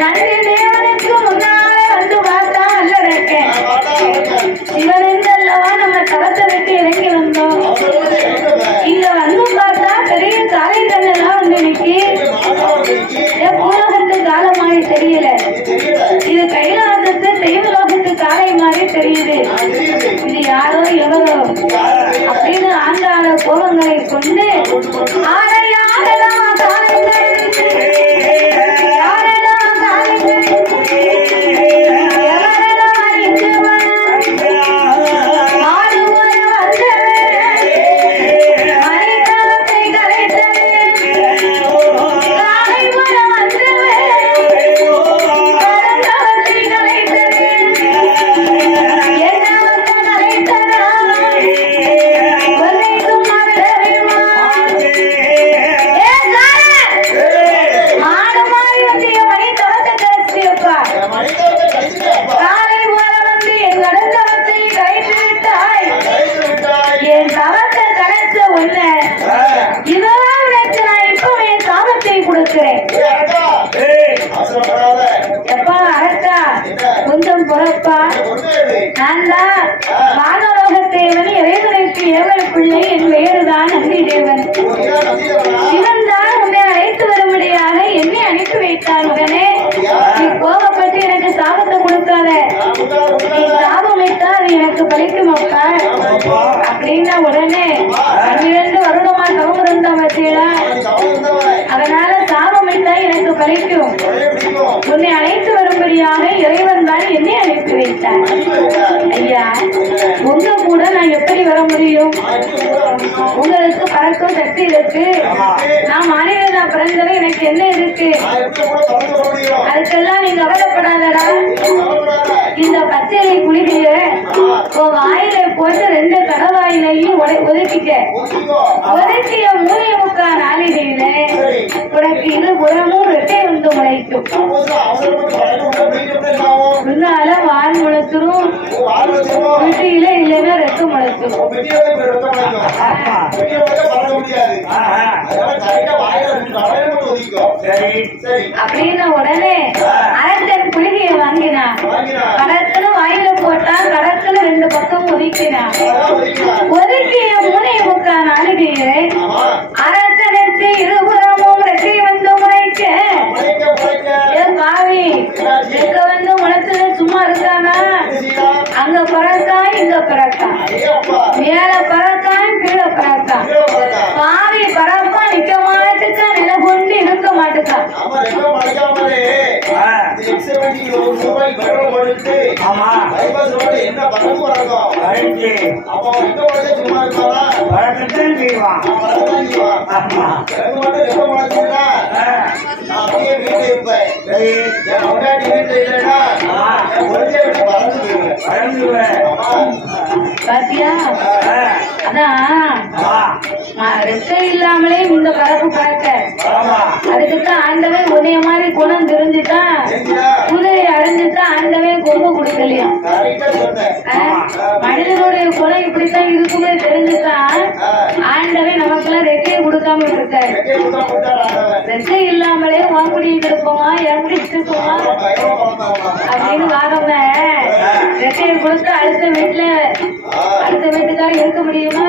நன்றி தேவனுக்கு முன்னாலே வந்து பார்த்தா அல்ல இருக்கேன். இவன் என்றல்லவா நம்ம தளத்தை விட்டு இறங்கி வந்தோம். இங்க வந்து பார்த்தா பெரிய காலை கண்ணெல்லாம் வந்து நிக்கி. பூலோகத்து காலை மாதிரி தெரியல, இது கைலாசத்து தெய்வலோகத்து காலை மாதிரி தெரியுது. இது யாரோ எவரோ அப்படின்னு ஆண்டாள கோபங்களை கொண்டு ஆடையாடலாம் காலங்கள் கொஞ்சம் பொறப்பா. நான் தான் வானலோகத்தேவன், இறைவனுக்கு ஏவல் பிள்ளை, என் பெயருதான் நந்தி தேவன். இவன் தான் உன்னை அழைத்து வரும்படியாக என்னை அனுப்பி வைத்தான். மகனே, நீ கோபப்பட்டு எனக்கு சாபத்தை கொடுக்காத. நீ சாபம் வைத்தா அது எனக்கு பலிக்கும் அப்பா அப்படின்னா உடனே 12 வருடமா தவம் இருந்தா பத்தியா, அதனால சாபம் வைத்தா எனக்கு பலிக்கும். உன்னை அழைத்து வரும்படியாக இறைவன் தான் என்னை அழைத்து வைத்தார். ஐயா, உங்க கூட நான் எப்படி வர முடியும்? உங்களுக்கு பறக்கும் சக்தி இருக்கு. நான் மாநில பிறந்தது, எனக்கு என்ன இருக்கு? அதுக்கெல்லாம் நீங்க கவலைப்படாதடா. இந்த பச்சை குளிகைய வாயில போட்டு 2 கடவாயிலையும் ஒதுக்கிக்க. ஒதுக்கிய 3 நாளிகையில உனக்கு 2 புறமும் ரெட்டை வந்து முளைக்கும். முன்னால வால் முளைச்சிரும், வீட்டில இல்லைன்னா ரெட்டு முளைச்சிரும். அப்படின்னு உடனே அரசன் குளிகையை வாங்கினான். கடற்கனு வாயில போட்டா கடற்கனு 2 பக்கம் ஒதுக்கினான். ஒதுக்கிய 3 நாளிகையை அரசனுக்கு 2 புறமும் ரெட்டை வந்து முளைக்க. பாவி, எங்க வந்து முளைச்சது சும்மா இருக்கானா? அங்க பறக்கான், இங்க பறக்கான், மேல பறக்கான், கீழே பறக்கான். பாவி பறப்பா, நிக்க மாட்டுக்கா, நில கொண்டு இருக்க மாட்டுக்கான். பாத்தியா, அதான் ரெட்டை இல்லாமலே இந்த பறப்பு பறக்க. அதுக்குத்தான் ஆண்டவன் உன்னைய மாதிரி குணம் தெரிஞ்சுட்டான், குதிரை அடைஞ்சுட்டான். ஆண்டவன் கொம்பு கொடுக்கலையா? மனிதனுடைய குணம் இப்படித்தான் இருக்குமே தெரிஞ்சுட்டான். ஆண்டவன் நமக்கெல்லாம் ரெட்டையை கொடுக்காம இருக்காரு. ரெட்டை இல்லாமலே வாங்குடிட்டு இருப்போமா, இறங்கிட்டு இருப்போமா அப்படின்னு வாங்க. ரெட்டையை கொடுத்து அடுத்த வீட்டுக்காரர் இருக்க முடியுமா?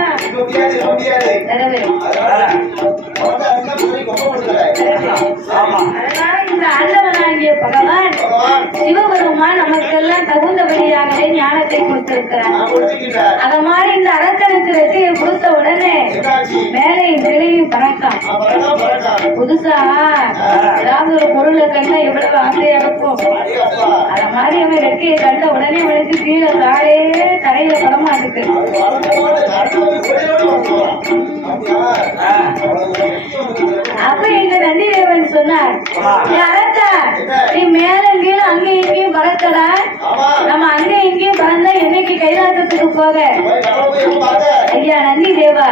அதனால இந்த ஆண்டவனாகிய பகவான் சிவபெருமான் நமக்கெல்லாம் தகுந்தபடியாகவே ஞானத்தை கொடுத்திருக்கிறார். அத மாதிரி இந்த அரக்கனுக்கு ரெட்டையை கொடுத்த உடனே மேலே கிளையும் பறக்காம். புதுசா ஏதாவது ஒரு பொருளை கண்டா எவ்வளவு ஆசையா இருக்கும். அத மாதிரி அவன் ரெட்டையை கண்ட உடனே அவனுக்கு கீழே காலே தரையில படமாட்டுக்கு. அப்ப எங்க நந்தி தேவன் சொன்னார், நீ மேல கீழே அங்கேயும் இங்கேயும் பறக்கல. நம்ம அங்கே இங்கேயும் பறந்தா என்னைக்கு கைலாசத்துக்கு போக? ஐயா நந்தி தேவா,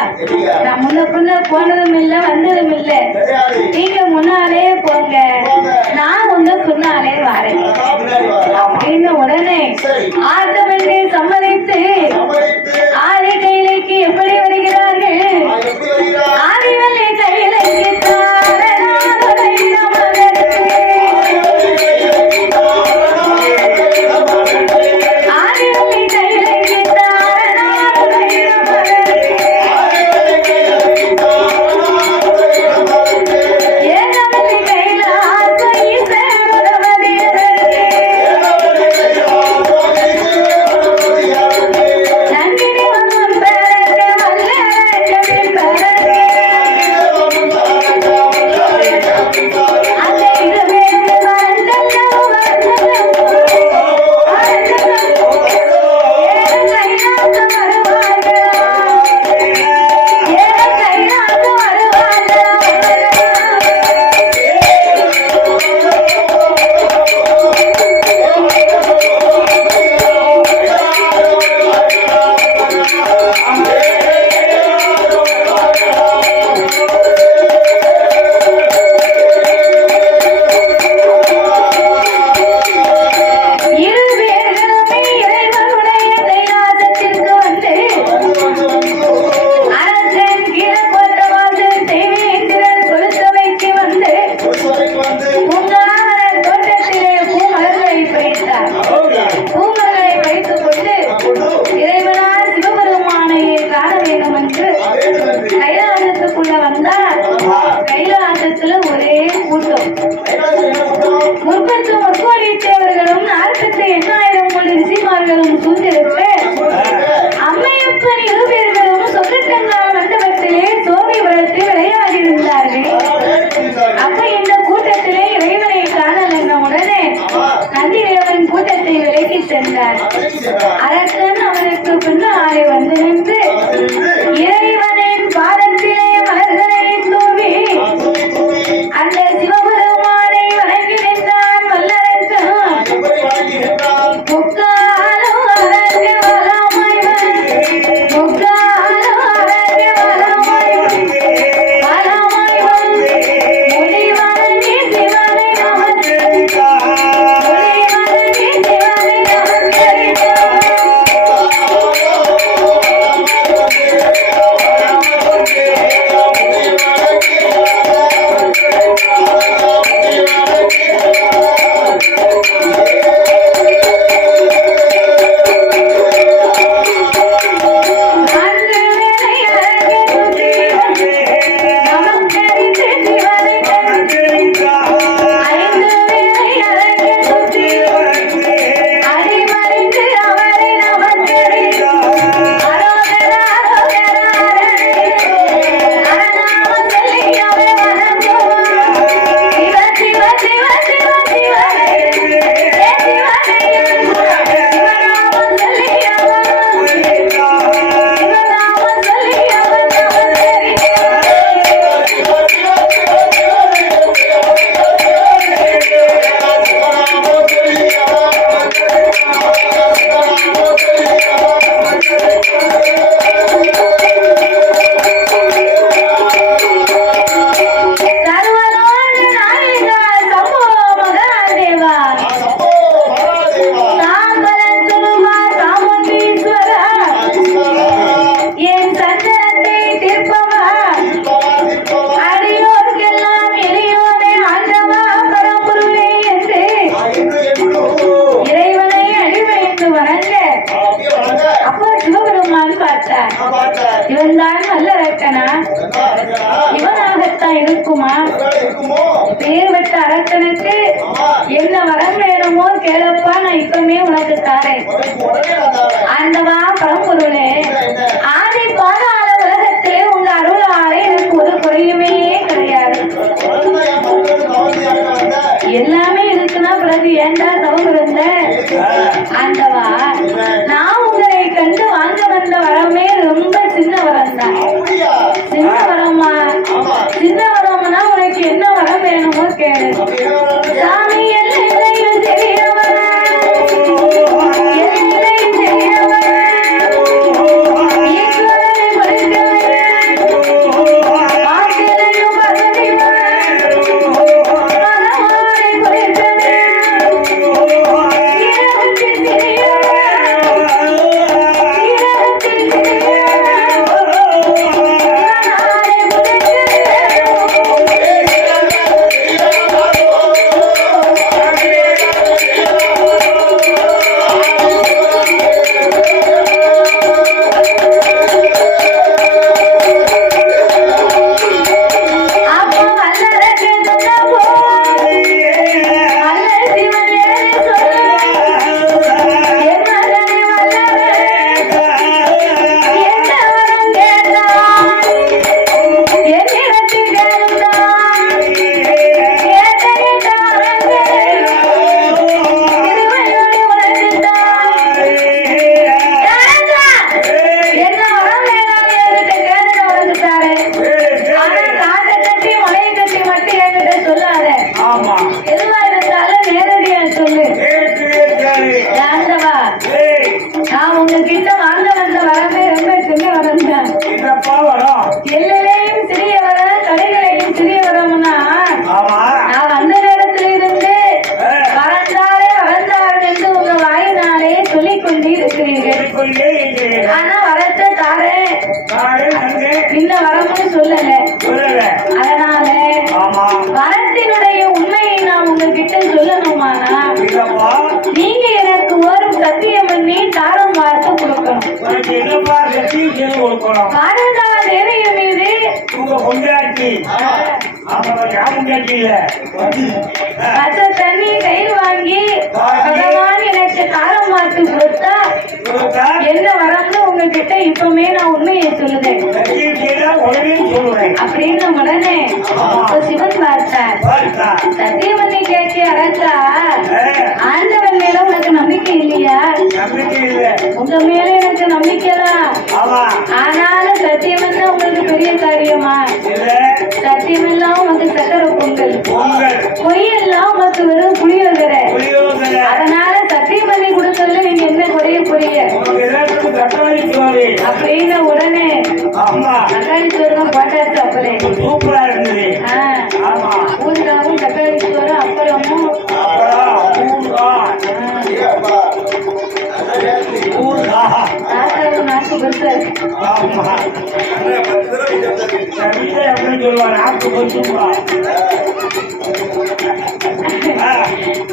நான் முன்ன பின்ன போனதும் இல்ல வந்ததும் இல்ல. நீங்க முன்னாலே போங்க, நான் உங்க பின்னாலே வரேன் அப்படின்னு உடனே ஆர்த்தவனை சம்மதித்து ஆதி கைலைக்கு எப்படி வருகிறார்கள்? ஆதிவல்லை கைலைக்கு கைலாசத்துல ஒரே கூட்டம். முற்பத்து முக்கோடி தேவர்களும் 48,000 கோடி ரிஷிமார்களும் சூழ்ந்திருக்க அம்மையப்பன் 2 பேர்களும் சொந்தத்தங்கா மண்டபத்திலே சோமைபுரத்தில் விளையாடி இருந்தார்கள். அப்ப இந்த கூட்டத்திலே இறைவனை காணல் என்ற உடனே நந்திதேவன் கூட்டத்தை விலக்கி சென்றார். அரசன் அவனுக்கு பின்னாலே வந்து நின்று இறைவனின் பாதத்திலே மலர்களை தூவி அந்த சிவபெருமானை வணங்கி நின்றான். வல்லரசன் முக்காலும் அரங்க வளமைவன் முக்காலும் அரங்க வளமைவன் வளமைவன் முடிவணங்கி சிவனை நமஸ்கரித்தான். முடிவணங்கி சிவனை நமஸ்கரித்தான். இவன்தான் வல்லரக்கனா? இவனாகத்தான் இருக்குமா? பேர்பட்ட அரக்கனுக்கு என்ன வரம் வேணுமோ கேளப்பா, நான் இப்பமே உனக்கு தாரேன். ஆண்டவா பரம்பொருளே, ஆதி பாதாள உலகத்திலே உங்க அருளாலே எனக்கு ஒரு குறையுமே கிடையாது. எல்லாமே இருக்குன்னா பிறகு ஏண்டா தவம் இருந்த? ஆண்டவா, நான் உங்களை கண்டு வாங்க வந்த வரமே ரொம்ப சின்ன வரம் தான். சின்ன வரமா? சின்ன வரம்னா உனக்கு என்ன வரம் வேணுமோ கேளு. சாமி எல்லையும் தெரியவனா, எல்லையும் தெரியவனா, ஈஸ்வரனை பறித்தவனா, ஆசிரியையும் பதவிவனா, பகவானை பறித்தவனா, இரகத்தில் தெரியவனா, இரகத்தில் தெரியவனா, நானே அப்போ வல்லரக்கு சொன்ன போது வல்ல சிவன் ஏறி சொல்ல, என் மகனே வல்லரே, என்ன வரம் கேட்டான்? என்னிடத்தில் கேட்டான். கேட்ட வரங்களை திருவள்ளுவரை உணர்த்திட்டான். ராஜா, என்ன வரம் வேணாலும் என்கிட்ட கேட்டு உனக்கு தாரேன். ஆனா காதை கட்டி முளையை கட்டி மட்டும் என்கிட்ட சொல்லாத. ஆமா, எதுவா இருந்தாலும் நேரடியா சொல்லு. ஆண்டவா, நான் உங்ககிட்ட வாங்க வந்த வரமே ரொம்ப சின்ன வரம் தான். என்னப்பா வரும்? எல்லையிலையும் சிறிய வரம், கடைகளையும் சிறிய வரம்னா, ஆமா, நான் வந்த நேரத்தில் இருந்து வறந்தாரே வறந்தார் என்று உங்க வாயினாலே சொல்லிக் கொண்டு இருக்கிறீர்கள். கொண்டே இருக்கிறேன். ஆனா வரத்தை தாரேன் தாரேன் நன்றே. இந்த வரம்னு சொல்லல. சொல்லல. அதனால ஆமா, வரத்தினுடைய உண்மையை நான் உங்ககிட்ட சொல்லணுமானா, இல்லப்பா, நீங்க எனக்கு ஒரு சத்தியம் பண்ணி தாரம் வார்த்தை கொடுக்கணும். உனக்கு என்னப்பா சக்தி செய்து கொடுக்கணும்? பாரதா தேவியின் மீது உங்க பொண்டாட்டி. ஆமா யாரும் கேட்கல பச்ச தண்ணி கையில் வாங்கி பகவான் எனக்கு காரம் மாத்து கொடுத்தா என்ன வரம்னு உங்ககிட்ட இப்பவுமே நான் உண்மையை சொல்லுதேன் உடனே சொல்லுவேன் அப்படின்னு உடனே அப்ப சிவன் பார்த்தார். சத்தியமணி கேட்க அரைச்சா ஆண்டவன் மேல உனக்கு நம்பிக்கை இல்லையா? நம்பிக்கை இல்லை. உங்க மேல எனக்கு நம்பிக்கைதான். ஆமா ஆனாலும் சத்தியமன் தான் உங்களுக்கு பெரிய காரியமா? இல்ல சத்தியமெல்லாம் உனக்கு சக்கரை பொங்கல், பொங்கல் பொய்யெல்லாம் உனக்கு வெறும் புளியோதரை. புளியோதரை. அதனால சத்தியமணி கொடுத்ததுல நீங்க என்ன குறைய புரிய உனக்கு எல்லாத்துக்கும் தக்காளி சோறு. அப்படின்னு உடனே ஆமா தக்காளி சோறும் போட்டாச்சு. அப்பலே சூப்பரா இருந்தது. ஆமா ஊருக்காவும் தக்காளி சோறு அப்புறமும் அப்புறம் ஊர்கா. தாத்தாவும் நாட்டு பஸ்ஸர். ஆமா வீட்டை எப்படி சொல்லுவாங்க ஆக்கு கொஞ்சமா.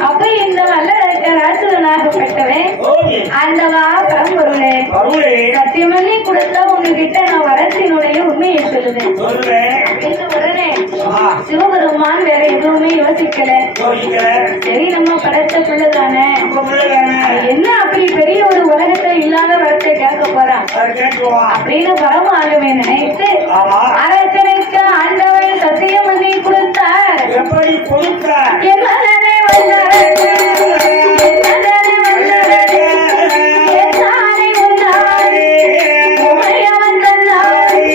அப்ப இந்த வல்ல ராசுவனாகப்பட்டவன் ஓகே ஆண்டவா பரம்பொருளே அருளே சத்தியமல்லி கொடுத்தா உங்ககிட்ட நான் வரத்தினுடைய உண்மையை சொல்லுவேன் சொல்லுவேன். அப்படின்னு உடனே ஆ, சிவபெருமான் வேற எதுவுமே யோசிக்கல. யோசிக்கிறேன். சரி நம்ம படைச்ச பிள்ளைதானே, உங்க பிள்ளைதானே? என்ன அப்படி பெரிய ஒரு உலகத்துல இல்லாத வரத்தை கேட்க போறான் அதை கேட்குவான். அப்படின்னு பரமாகவே நினைத்து ஆமா அரசனுக்கு ஆண்டவன் சத்தியமல்லி கொடுத்தார். எப்படி கொடுத்தார்? என்னதனை வல்லரசு, என்னதனை வல்லரசு, எத்தானை உண்டாய், உமையவன் தந்தாய்,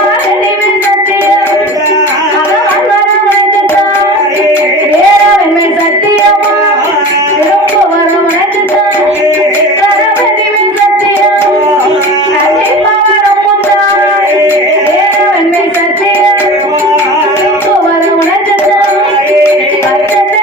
ஆரறிவில் சத்தியம், பகவான் வரம் உனக்குத்தான், வேறவன்மை சத்தியமா, திரும்ப வரம் உனக்குத்தான், சரவதிவில் சத்தியம், கண்டிப்பவரம் உண்டாய், வேறவன்மை சத்தியம், திரும்ப வரம் உனக்குத்தான், பச்சத்தை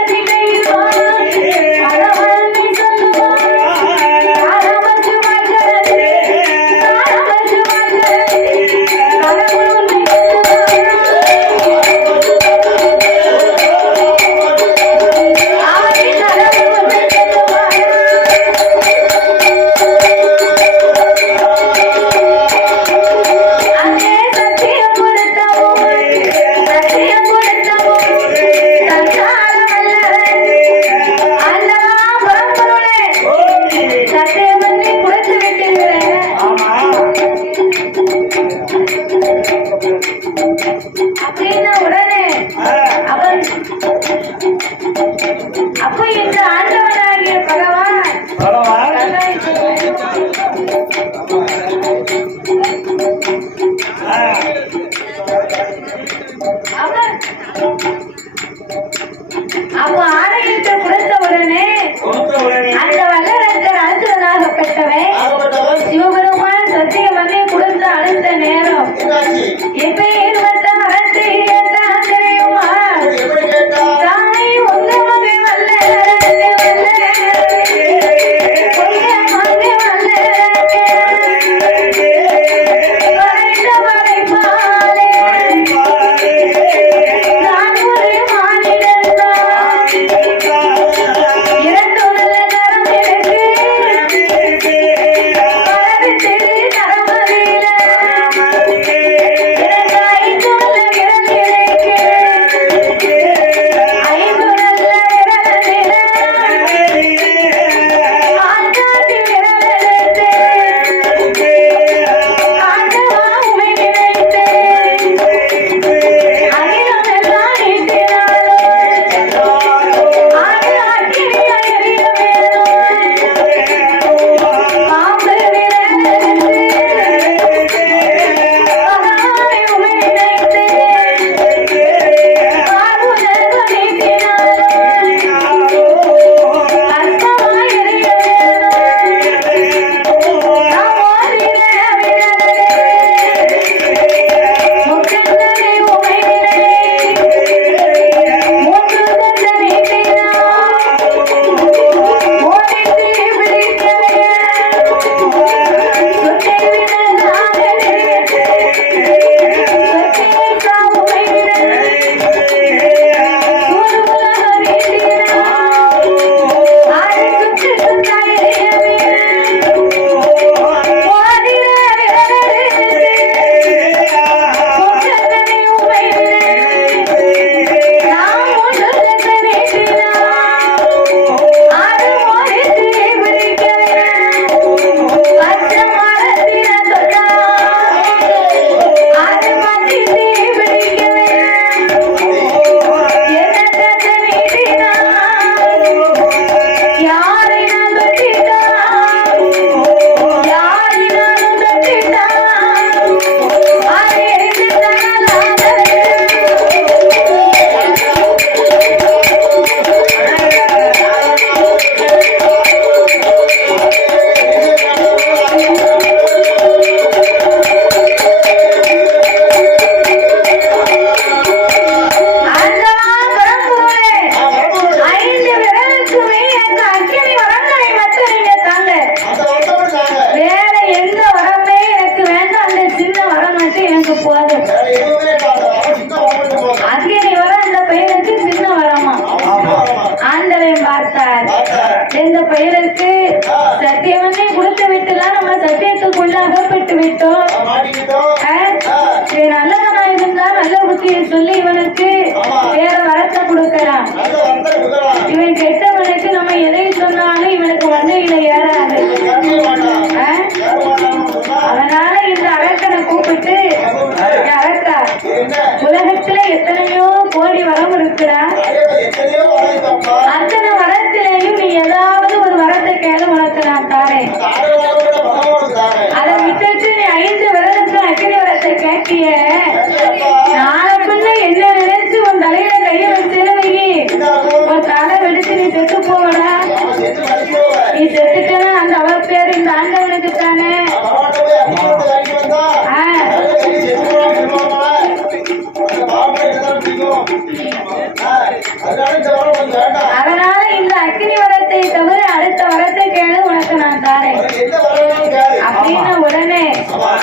இந்த பையனுக்கு சத்தியவனை கொடுத்து விட்டுலாம் நம்ம சத்தியத்துக்குள்ள அகப்பட்டு விட்டோம். இவன் நல்லவனா இருந்தா நல்ல புத்தியை சொல்லி இவனுக்கு வேற வரத்தை கொடுக்கலாம். இவன் கெட்டவனுக்கு நம்ம எதை சொன்னாலும் இவனுக்கு வண்டையில ஏறாது. அதனால இந்த அரக்கனை கூப்பிட்டு, அரக்கா, உலகத்துல எத்தனையோ கோடி வரம் இருக்குடா, அத்தனை வரத்திலையும் நீ ஏதாவது ஒரு வரத்தை கேளு, உனக்கு நான் தாரேன். அதை விட்டுட்டு நீ 5 வரத்துக்கு அக்கினி வரத்தை கேட்கிய, நாளைக்குள்ள என்ன நினைச்சு உன் தலையில கைய வச்சு உன் தலை வெடிச்சு நீ செத்து போவடா. நீ செத்துட்டேன்னா அந்த அவர் பேரு இந்த ஆண்டவனுக்கு தானே. அதனால இந்த அக்கினி வரத்தை தவிர அடுத்த வரத்தை கேளு, உனக்கு நான் தாரேன் அப்படின்னு உடனே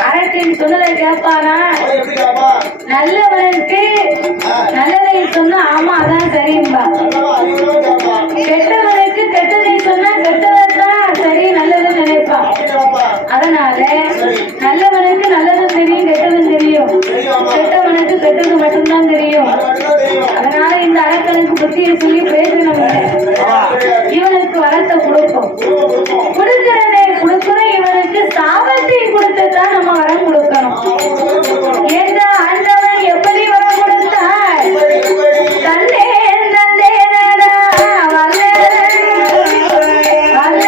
அரக்கின் சொன்னதை கேட்பானா? நல்லவனுக்கு நல்லதை சொன்னா ஆமா அதான் சரிம்பா, கெட்டவனுக்கு கெட்டதை சொன்னா கெட்டதான் சரி நல்லதுன்னு நினைப்பான். அதனால நல்லவனுக்கு நல்லதும் தெரியும், கெட்டதும் தெரியும், கெட்டவனுக்கு கெட்டது மட்டும்தான் தெரியும். அதனால இந்த அரக்கனுக்கு புத்தியை சொல்லி பேசணும், இவனுக்கு வரத்தை கொடுக்கும். கொடுக்கிறதே கொடுக்கிறோம், இவனுக்கு சாபத்தை கொடுத்துதான் நம்ம வரம் கொடுக்கணும். ஏண்டா ஆண்டவன் எப்படி வரம் கொடுத்தார்? தந்தே தந்தே நடா வல்ல வல்ல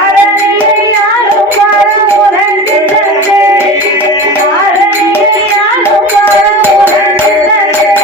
ஆரணியை யாரும் வரம் உனக்கு தந்தே, ஆரணியை யாரும் வரம் உனக்கு தந்தே.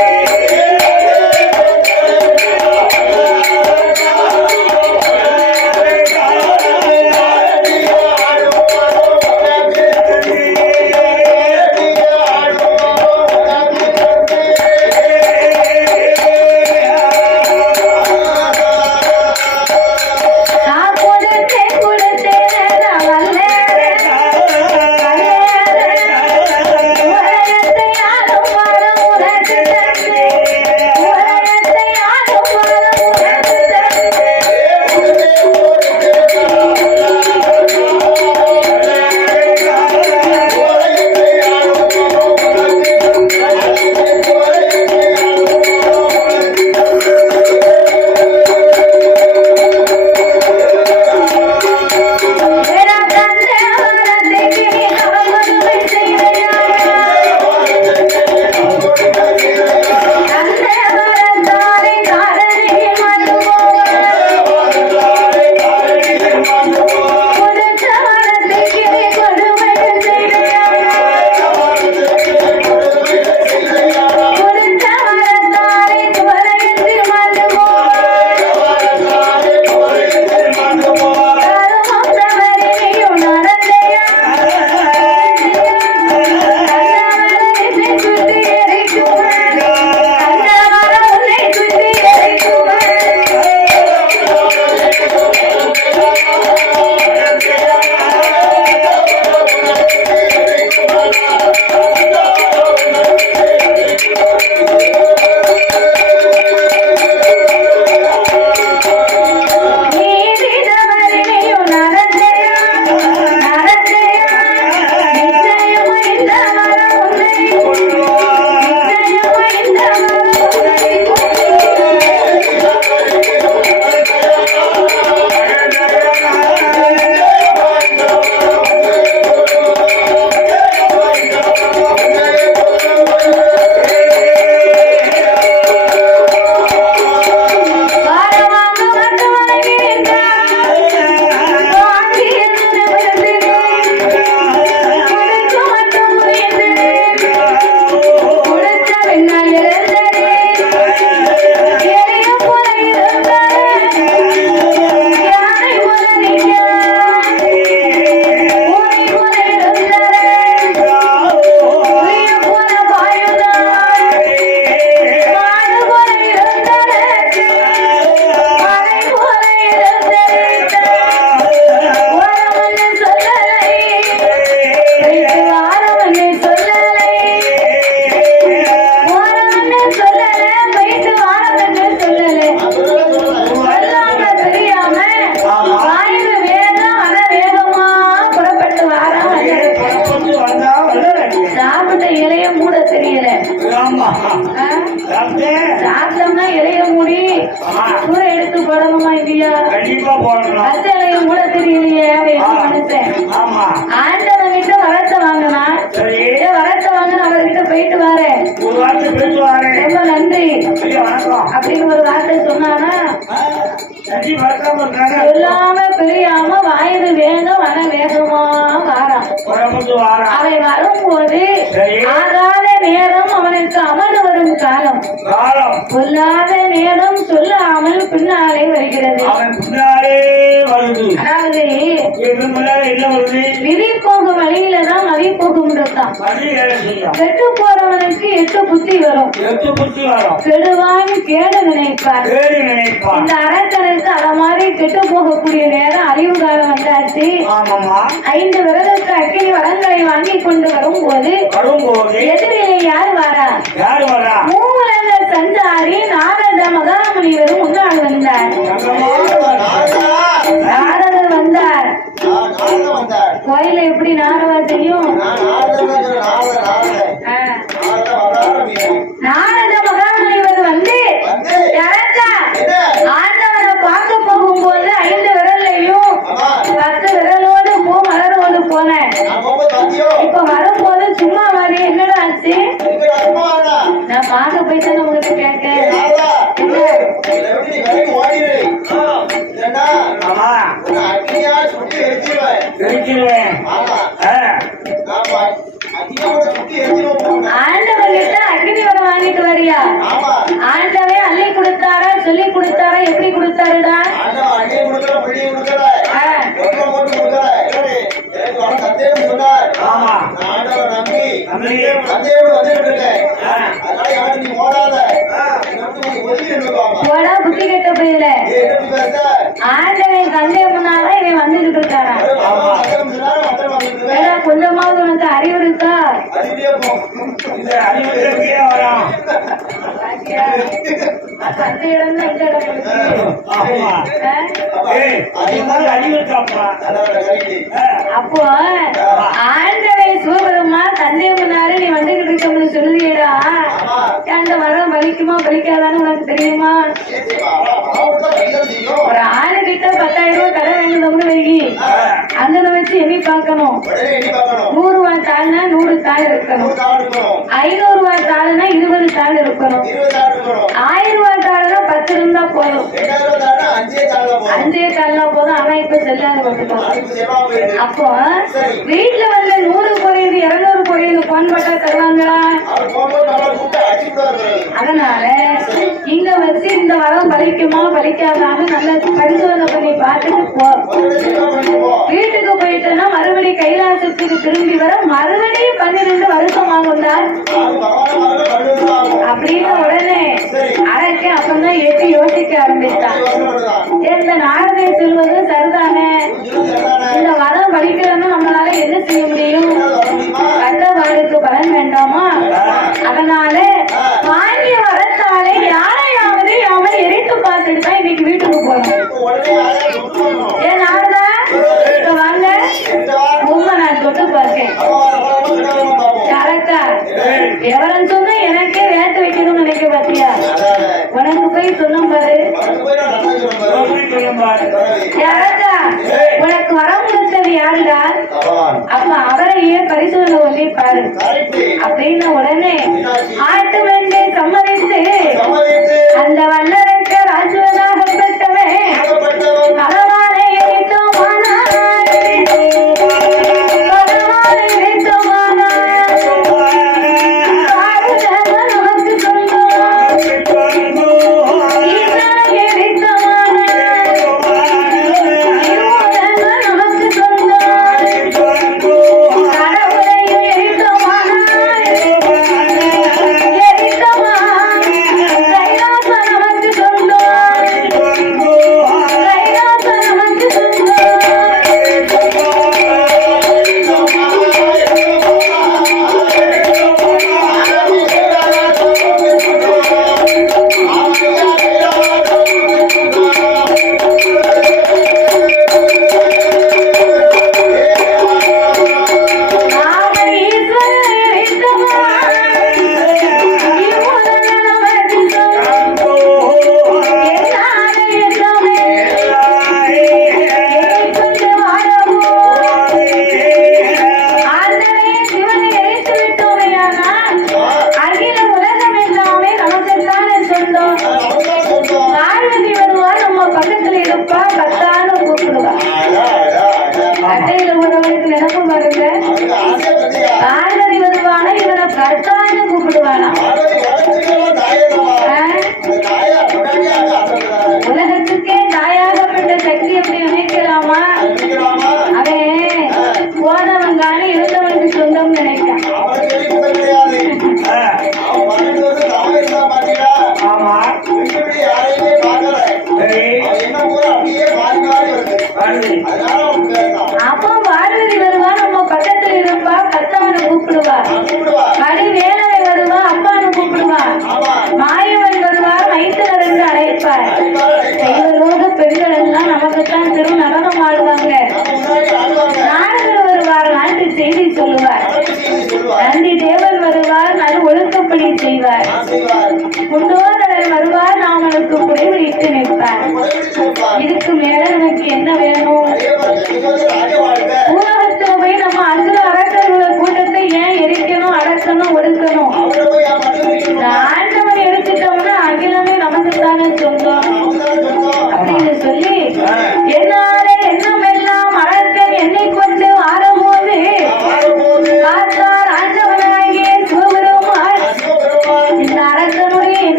சாயந்தரம் தான் இலைய மூடி ஆமா. கூட எடுத்து போடணுமா இல்லையா? கண்டிப்பா போடணும். பச்சை இலைய மூட தெரியலையே அப்படின்னு மனுஷன் ஆமா. ஆண்டவன் கிட்ட வரத்தை வாங்கினா சரி. வரத்தை வாங்கின அவர்கிட்ட போயிட்டு வரேன், ஒரு வார்த்தை பேசுவாரு. ரொம்ப நன்றி ஐயா வணக்கம். அப்படின்னு ஒரு வார்த்தை சொன்னானா நன்றி மறக்காம இருக்காங்க. சொல்லாம பிரியாம வாயுது வேகம் வர வேகமா வாரான். உடம்புக்கு வாரம். அவன் வரும்போது சரி. ஆகாத நேரம் அவனுக்கு அமர்ந்து வரும் காலம், காலம் சொல்லாத நேரம் சொல்லாமல் பின்னாலே வருகிறது. அவன் முன்னாலே வருது. அதாவது இது முன்னாலே என்ன வருது? விதி போகும் வழியில தான் மதி போகும் தான். மதி வேலை செய்யும். கெட்டு போறவனுக்கு எட்டு புத்தி வரும், எட்டு புத்தி வரும். கெடுவான் கேடு நினைப்பார். வேறு நினைப்பான். இந்த அரசனுக்கு அத மாதிரி கெட்டு போகக்கூடிய நேரம் அறிவு காலம் வந்தாச்சு. ஆமாமா. 5 விரதத்து அக்கினி வளங்களை வாங்கி கொண்டு வரும்போது வரும்போது எதிரிலே யார் வரா? யார் வரா? மூலக சஞ்சாரி நாரத மகாமுனிவரும் முன்னால் வந்தார். நாரதர் வந்தார். கோயில எப்படி நாரதா செய்யும்? நாரத மகாமுனிவர் வந்து யாரா ஆண்டவனை பார்க்க போகும்போது 5 விரல்லையும் 10 விரலோடு பூ மலரோடு போனேன். இப்ப வரும்போது சும்மா மாதிரி என்னடா ஆச்சு? நான் பார்க்க போயிட்டு உங்களுக்கு கேட்க ஆமா. தெரிஞ்சிருவேன். ஆண்டவர்கிட்ட அக்னி வரம் வாங்கிட்டு வரியா? ஆண்டவே அள்ளி கொடுத்தாரா சொல்லி கொடுத்தாரா எப்படி கொடுத்தாருடா? ஆமா. போடா புத்தி கெட்ட போயில ஆண்டவன் கண்டே முன்னால இவன் வந்துகிட்டு இருக்காரா? ஏடா கொஞ்சமாவது உனக்கு அறிவு இருக்கா? இந்த அறிவுக்கே வரும். அந்த இடம் தான் இந்த இடம் இருக்கு. ஆமா. ஏய், அது மாதிரி அறிவு இருக்காப்பா. அப்போ ஆண்டவை சிவபெருமா தந்தை முன்னாரு நீ வந்துகிட்டு இருக்கோம்னு சொல்லியடா, அந்த வரம் பலிக்குமா பலிக்காதான்னு உனக்கு தெரியுமா? ஒரு ஆளு கிட்ட 10,000 ரூபாய் கடை வாங்கணும்னு வைகி, அங்க வச்சு எண்ணி பார்க்கணும். 100 ரூபாய் தாள்னா 100 தாள் இருக்கணும், 500 ரூபாய் தாள்னா 20 தாள் இருக்கணும், 1000 ரூபாய் தாள்னா 10 இருந்தா போதும், 5 தாள்னா போதும். ஆனா இப்ப செல்லாது வந்துட்டோம். அப்போ வீட்டுல வந்து 100 குறையுது 200 குறையுது போன் போட்டா தருவாங்களா? அதனால இங்க வச்சு இந்த வரம் பலிக்குமா பலிக்காதான்னு நல்லா பரிசோதனை பண்ணி பார்த்துட்டு போ. வீட்டுக்கு போயிட்டேன்னா மறுபடி கைலாசத்துக்கு திரும்பி வர மறுபடியும் 12 வருஷம் ஆகும்டா அப்படின்னு உடனே அரைக்க அப்பதான் எட்டி யோசிக்க ஆரம்பித்தான். இந்த நாரதை சொல்வது சரிதானே, இந்த வரம் பலிக்கலன்னா நம்மளால என்ன செய்ய முடியும்? கண்டவாளுக்கு பலன் வேண்டாமா? அதனால வாங்கிய வரத்தாலே யாரையாவது அவன் எரித்து பார்த்துட்டு தான் இன்னைக்கு வீட்டுக்கு போறோம். ஏன் நாரதா இப்ப வாங்க உண்மை நான் தொட்டு பார்த்தேன். கரெக்டா எவரன் சொன்னா எனக்கே வேட்டு வைக்கணும்னு நினைக்க பாத்தியா? உனக்கு போய் சொல்லும் பாரு யாரா உனக்கு வரம் கொடுத்தது யாருடா? அப்ப அவரையே பரிசோதனை பண்ணி பாரு அப்படின்னு உடனே ஆட்டு வேண்டே சம்மதித்து அந்த வல்லரக்க ராஜுவனாக பெற்றவன் பகவானை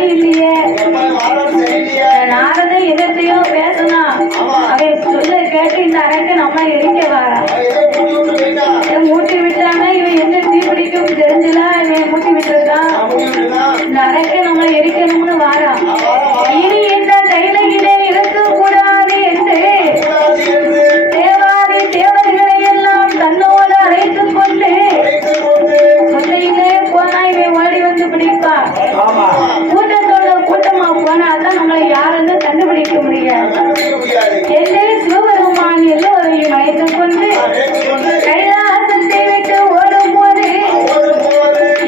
சரியில்லையே, நாரத எதத்தையோ பேசலாம், அவன் சொல்ல கேட்டு இந்த அரக்க நம்ம எரிக்க வாரான். மூட்டி விட்டானா இவன் எங்க தீப்பிடிக்கும் தெரிஞ்சுலாம் இவன் மூட்டி விட்டுருக்கான். இந்த அரக்க நம்ம எரிக்கணும்னு வாரான். இனி இந்த கையிலே இருக்க கூடாது என்று தேவாதி தேவர்களை எல்லாம் தன்னோடு அழைத்துக் கொண்டு கொல்லையிலே போனா இவன் ஓடி வந்து பிடிப்பான். கூட்டத்தோட கூட்டமா போனாதான் நம்மளை யாருன்னு கண்டுபிடிக்க முடியாது. என்று சிவபெருமான் எல்லோரையும் அழைத்துக் கொண்டு கைலாசத்தை விட்டு ஓடும் போது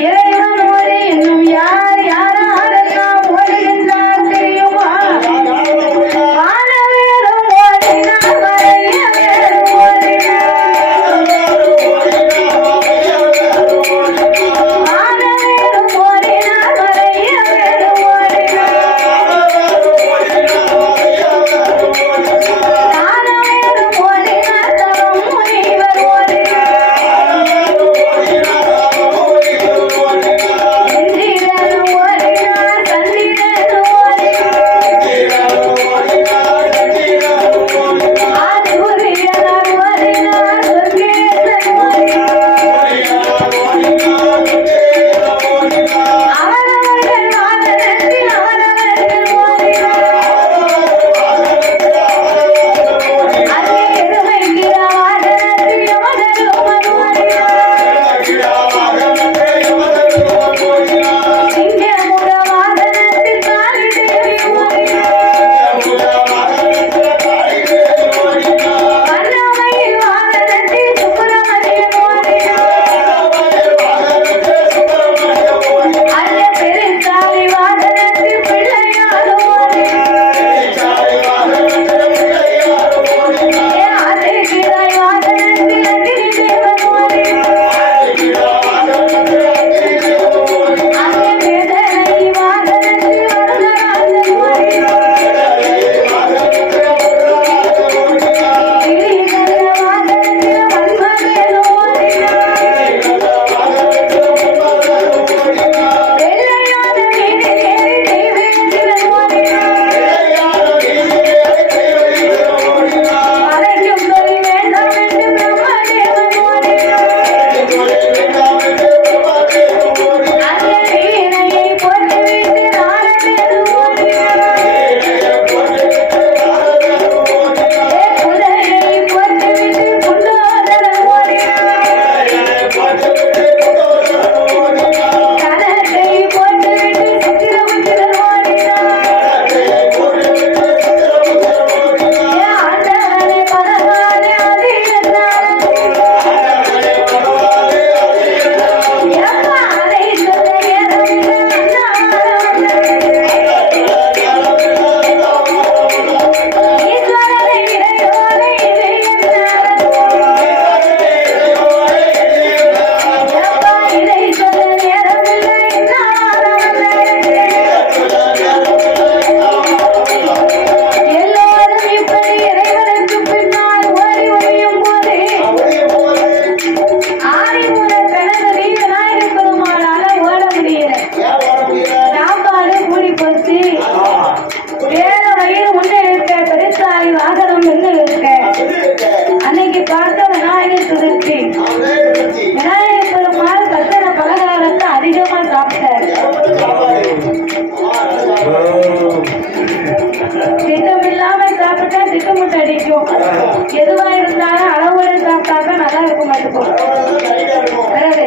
இறைவனோடு இன்னும் யாரெல்லாம் ஓடுகின்றார் தெரியுமா? வானவேலும் ஓடினார், மலையவேலும் ஓடினார், வானவேலும் ஓடினார், மலையவேலும் ஓடினார், தானவேலும் ஓடினார், தவம் முனிவர் ஓடினார், இந்திரனும் ஓடினார், சந்திரனும் ஓடினார், ஆதிசூரியனார் ஓடினார், சொர்க்கேசன் ஓடினார், அவரவர்கள் வாகனத்தில் அவரவர்கள் ஓடினார். அங்கே இருமைக்கிற வாகனத்தில் யமதர்மன் ஓடினார். சிங்கமுக வாகனத்தில் காளிதேவி ஓடினார். வண்ணமயில் வாகனத்தில் சுப்பிரமணியன் ஓடினார். அங்கே பெருச்சாளி வாகனத்தில் பிள்ளையார் ஓடினார். ஆதிகிராய் வாகனத்தில் அக்னி தேவன் ஓடினார். அங்கே வேதனை வாகனத்தில் வரதராஜன் ஓடினார். கிரீடர வாகனத்தில் வன்மவேல் ஓடினார். வெள்ளையான மீனில் ஏறி தெய்வேந்திரன் ஓடினார். மறைக்கும் தொழில் வேண்டாம் என்று பிரம்மதேவன் ஓடினார். அங்கே வீணையை போட்டுவிட்டு நாரதர் ஓடினார். குதிரையை போட்டுவிட்டு குண்டோதரன் ஓடினார். கணத்தை போட்டுவிட்டு சித்திரபுத்திரன் ஓடினார். ஆண்டவனை பதவானே அது என்றார். எம்மா அதை சொல்ல ஏறவில்லை ஈஸ்வரனை இறையோனை இது என்றார். எம்மா இதை சொல்ல நேரமில்லை எல்லோரும் இப்படி இறைவனுக்கு பின்னால் ஓடி ஒழியும் போது ஆதிமூல கணபதி விநாயகர் பெருமாளால ஓட முடியல. சாப்பாடு கூடி போச்சு. வேற வயிறு முன்ன இருக்க, பெருசாலி வாகனம் என்ன இருக்க. அன்னைக்கு பார்த்த விநாயகர் சதுர்த்தி. விநாயகர் பெருமாள் சக்கர பலகாரத்தை அதிகமா சாப்பிட்டாரு. திட்டமில்லாம சாப்பிட்டா திட்டமுட்டு அடிக்கும். எதுவா இருந்தாலும் அளவோட சாப்பிட்டாதான் நல்லா இருக்கும். மட்டுக்கும் பிறகு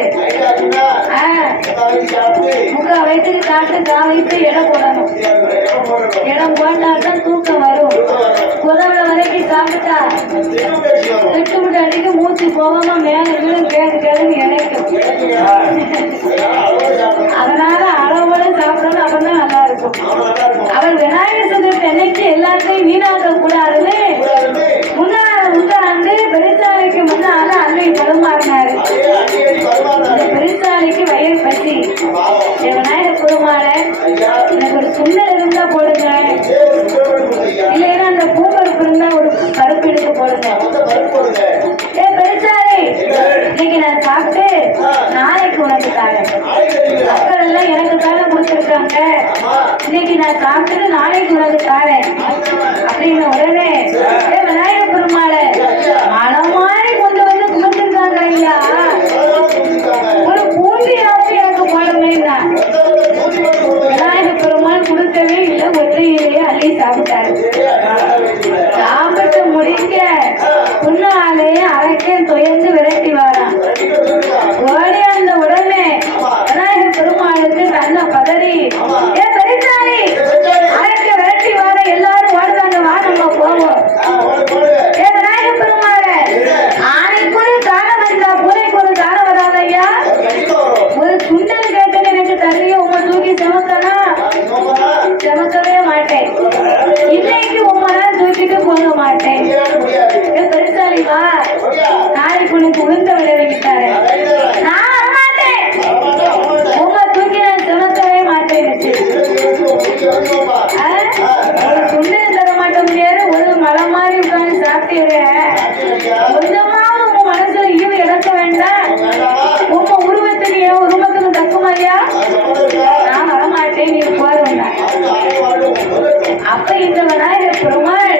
முக்கால் வயிற்றுக்கு சாப்பிட்டு கால் வயிற்று இடம் போடணும். இடம் போட்டாதான் தூக்கம் வரும். குதவளை வரைக்கும் சாப்பிட்டா திட்டமுட்டு அடிக்க மூச்சு போகாம மேல வீடு கேடு கேடுன்னு இணைக்கும். அதனால அளவோட சாப்பிடணும். அப்பதான் நல்லா இருக்கும். அவர் விநாயகர் சதுர்த்தி அன்னைக்கு எல்லாத்தையும் வீணாக்க கூடாதுன்னு முன்னால உட்கார்ந்து பெருசாலைக்கு முன்னால அன்னை பருமாறினாரு. இந்த பெருசாலைக்கு வயிறு பசி. விநாயகர் பெருமாள எனக்கு ஒரு சுண்டல் இருந்தா போடுங்க, இல்லைன்னா அந்த பூப்பருப்பு இருந்தா ஒரு பருப்பு எடுத்து போடுங்க. பெருசாலை இன்னைக்கு நான் சாப்பிட்டு நாளைக்கு உனக்கு தாங்க. மக்கள் எல்லாம் எனக்கு தானே கொடுத்துருக்காங்க, இன்னைக்கு நான் சாப்பிட்டு நாளைக்கு உனக்கு தாரேன் அப்படின்னு உடனே விநாயக பெருமாளை மலை மாதிரி கொண்டு வந்து கும்பிட்டுருக்காங்க. ஐயா ஒரு பூண்டியாவது எனக்கு போடணும்னா விநாயக பெருமாள் கொடுக்கவே இல்லை, ஒற்றையிலேயே அள்ளி சாப்பிட்டாரு. சாப்பிட்டு முடிக்க புண்ணாலே அரைக்கே துயர்ந்து விரட்டி வாரான். ஓடி அந்த உடனே விநாயக பெருமாளுக்கு தன்னை பதறி பெரிசாலி அரைக்க விரட்டி வார எல்லாரும் ஓடுறாங்க, வா நம்ம போவோம். விநாயக பெருமாள ஆணைக்கு ஒரு தானம் வந்தா பூனைக்கு ஒரு தானம் வராத ஐயா. ஒரு சுண்டல் கேட்டது எனக்கு தருவிய உங்க தூக்கி செமக்கணும், செமக்கவே மாட்டேன். இன்னைக்கு உங்களை தூக்கிட்டு போக மாட்டேன். பெருசாலி வா, நாளைக்கு உனக்கு உளுந்த விளைவிக்கிட்டாரு. நான் வரமாட்டேன், உங்க தூக்கி நான் செமக்கவே மாட்டேன். சுண்டல் தர மாட்ட முடியாது, ஒரு மலை மாதிரி உட்காந்து சாப்பிட்டீங்க. கொஞ்சமாவது உங்க மனசுல ஈவு இழக்க வேண்டாம். உங்க உருவத்துக்கு என் உருவத்துக்கு தக்குமாரியா? நான் வரமாட்டேன், நீ போறவங்க. அப்ப இந்த விநாயகர் பெருமாள்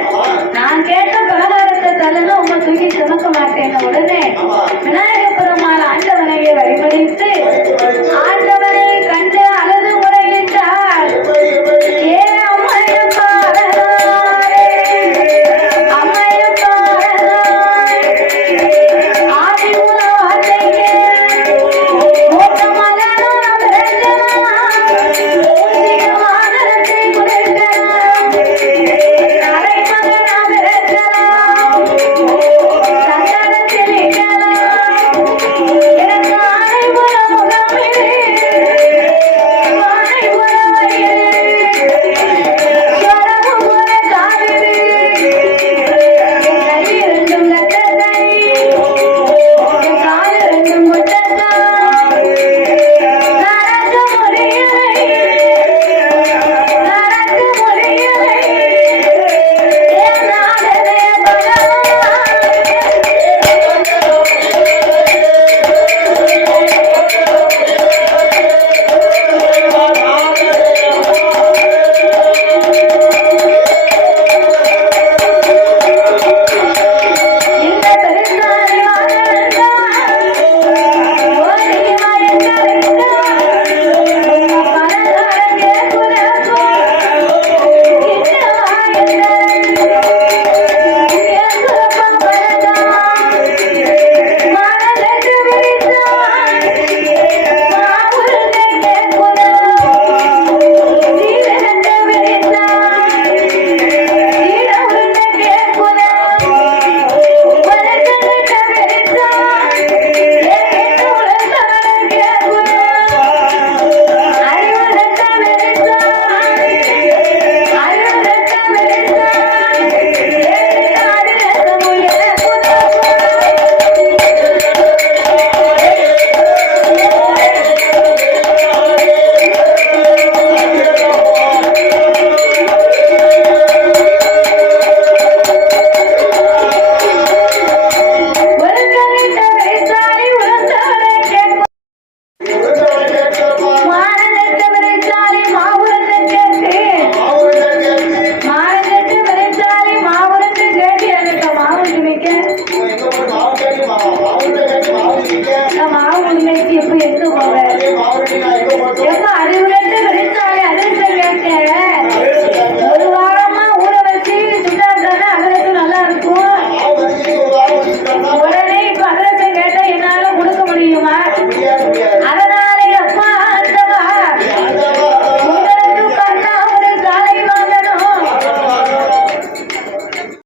நான் கேட்ட பலகாரத்தை தரல உங்க தூக்கி சுமக்க மாட்டேன். உடனே விநாயகர்